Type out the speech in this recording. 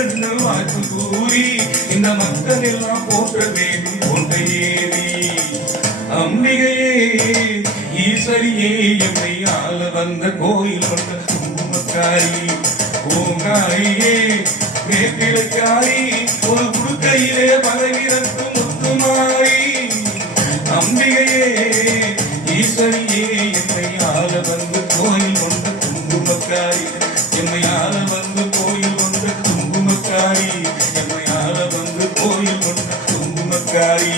என்று வாக்கு கூறி இந்த மக்கள் எல்லாம் போற்ற வேண்டும் கொண்டை ஏறி அம்பிகையே ஈஸ்வரியே எம்மை ஆள வந்த கோயில் கொண்ட குங்குமக்காரி பூங்காரியே மேற்கிழக்காரி ஒரு குடுக்கையிலே பதவிரத்து முத்துமாரி அம்பிகையே ஈஸ்வரியே எம்மை ஆள வந்து கோயில் கொண்ட குங்குமக்காரி எம்மை ஆள வந்து கோயில் கொண்ட குங்குமக்காரி எம்மை ஆள வந்து கோயில் கொண்ட குங்குமக்காரி